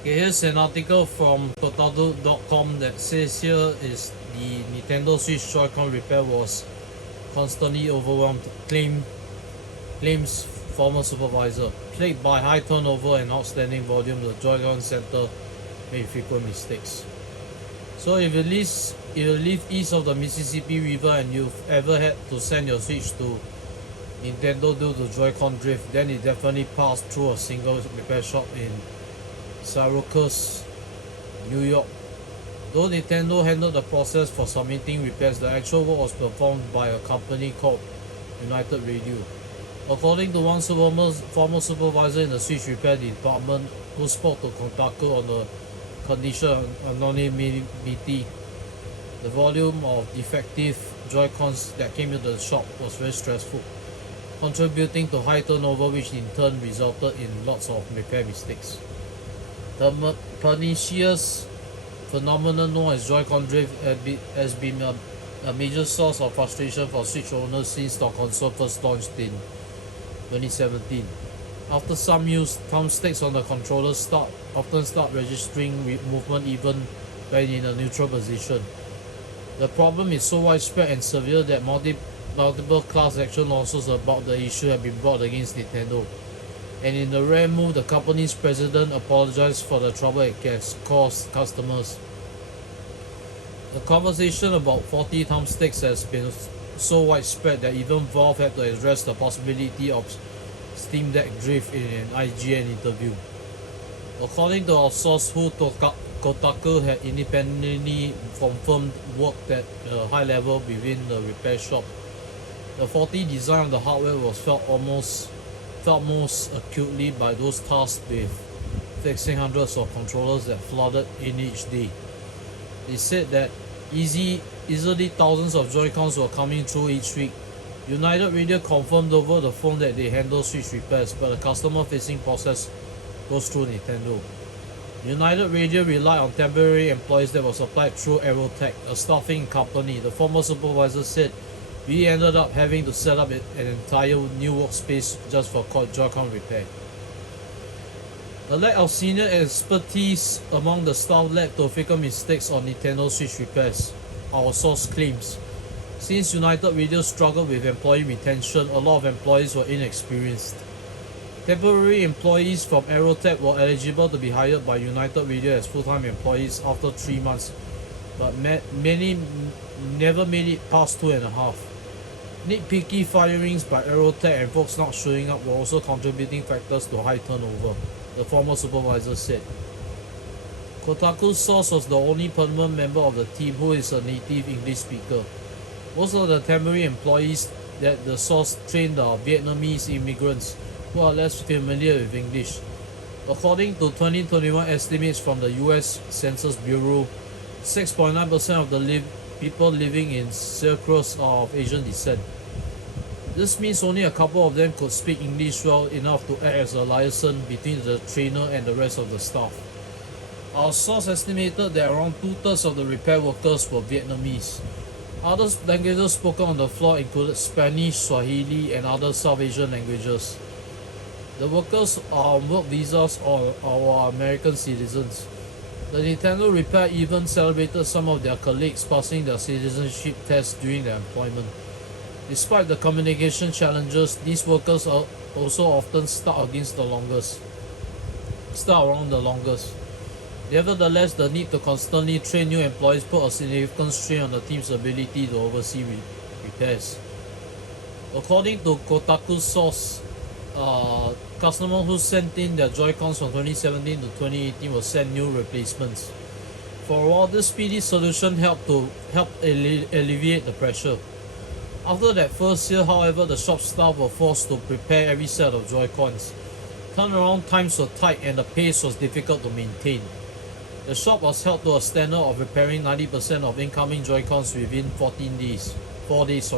Okay, here's an article from Kotaku.com that says here is the Nintendo Switch Joy-Con repair was constantly overwhelmed, claims former supervisor. Plagued by high turnover and outstanding volume, the Joy-Con center made frequent mistakes. So if you live east of the Mississippi River and you've ever had to send your Switch to Nintendo due to Joy-Con drift, then it definitely passed through a single repair shop in Syracuse, New York. Though Nintendo handled the process for submitting repairs, the actual work was performed by a company called United Radio. According to one former supervisor in the Switch repair department who spoke to Kotaku on the condition of anonymity, the volume of defective Joy-Cons that came into the shop was very stressful, contributing to high turnover, which in turn resulted in lots of repair mistakes. The pernicious phenomenon known as Joy-Con drift has been a major source of frustration for Switch owners since the console first launched in 2017. After some use, thumbsticks on the controller often start registering movement even when in a neutral position. The problem is so widespread and severe that multiple class action lawsuits about the issue have been brought against Nintendo. And in a rare move, the company's president apologized for the trouble it has caused customers. The conversation about faulty thumbsticks has been so widespread that even Valve had to address the possibility of Steam Deck drift in an IGN interview. According to our source, Kotaku had independently confirmed worked at a high level within the repair shop. The faulty design of the hardware was felt most acutely by those tasked with fixing hundreds of controllers that flooded in each day. They said that easily thousands of Joy-Cons were coming through each week. United Radio confirmed over the phone that they handle Switch repairs, but the customer-facing process goes through Nintendo. United Radio relied on temporary employees that was applied through Aerotech, a staffing company. The former supervisor said, "We ended up having to set up an entire new workspace just for Joy-Con repair." The lack of senior expertise among the staff led to frequent mistakes on Nintendo Switch repairs, our source claims. Since United Radio struggled with employee retention, a lot of employees were inexperienced. Temporary employees from Aerotech were eligible to be hired by United Radio as full-time employees after 3 months, but many never made it past 2.5. Nitpicky firings by Aerotech and folks not showing up were also contributing factors to high turnover, the former supervisor said. Kotaku's source was the only permanent member of the team who is a native English speaker. Most of the temporary employees that the source trained are Vietnamese immigrants who are less familiar with English. According to 2021 estimates from the US Census Bureau, 6.9% of the people living in Syracuse are of Asian descent. This means only a couple of them could speak English well enough to act as a liaison between the trainer and the rest of the staff. Our source estimated that around 2/3 of the repair workers were Vietnamese. Other languages spoken on the floor included Spanish, Swahili, and other South Asian languages. The workers are on work visas or are American citizens. The Nintendo repair even celebrated some of their colleagues passing their citizenship test during their employment. Despite the communication challenges, these workers are also often stuck around the longest. Nevertheless, the need to constantly train new employees put a significant strain on the team's ability to oversee repairs. According to Kotaku's source, customers who sent in their Joy-Cons from 2017 to 2018 were sent new replacements. For a while, this speedy solution helped alleviate the pressure. After that first year, however, the shop staff were forced to prepare every set of Joy-Cons. Turnaround times were tight and the pace was difficult to maintain. The shop was held to a standard of repairing 90% of incoming Joy-Cons within 4 days,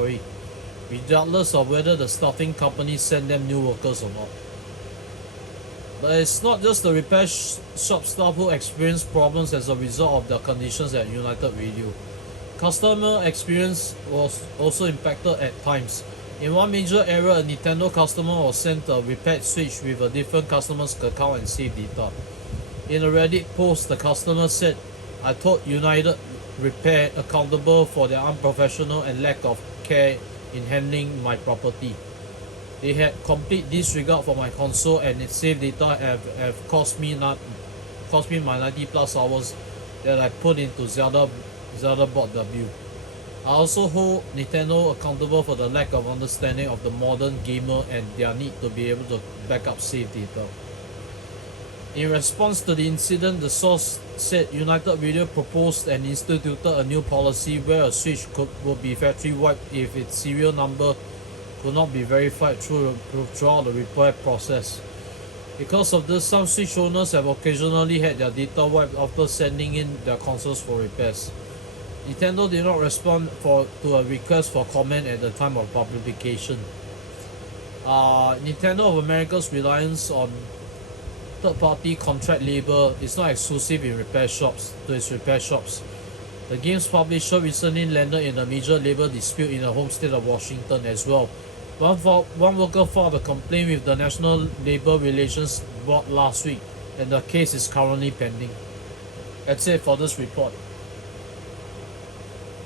regardless of whether the staffing company sent them new workers or not. But it's not just the repair shop staff who experienced problems as a result of the conditions at United Radio. Customer experience was also impacted at times. In one major error, a Nintendo customer was sent a repaired Switch with a different customer's account and save data. In a Reddit post, the customer said, "I told United Repair accountable for their unprofessional and lack of care in handling my property. They had complete disregard for my console and its save data have cost me my 90 plus hours that I put into Zelda Bot W. I also hold Nintendo accountable for the lack of understanding of the modern gamer and their need to be able to back up save data." In response to the incident, the source said United Video proposed and instituted a new policy where a Switch would be factory wiped if its serial number could not be verified throughout the repair process. Because of this, some Switch owners have occasionally had their data wiped after sending in their consoles for repairs. Nintendo did not respond to a request for comment at the time of publication. Nintendo of America's reliance on third-party contract labor is not exclusive to its repair shops. The game's publisher recently landed in a major labor dispute in the home state of Washington as well. One worker filed a complaint with the National Labor Relations Board last week, and the case is currently pending. That's it for this report.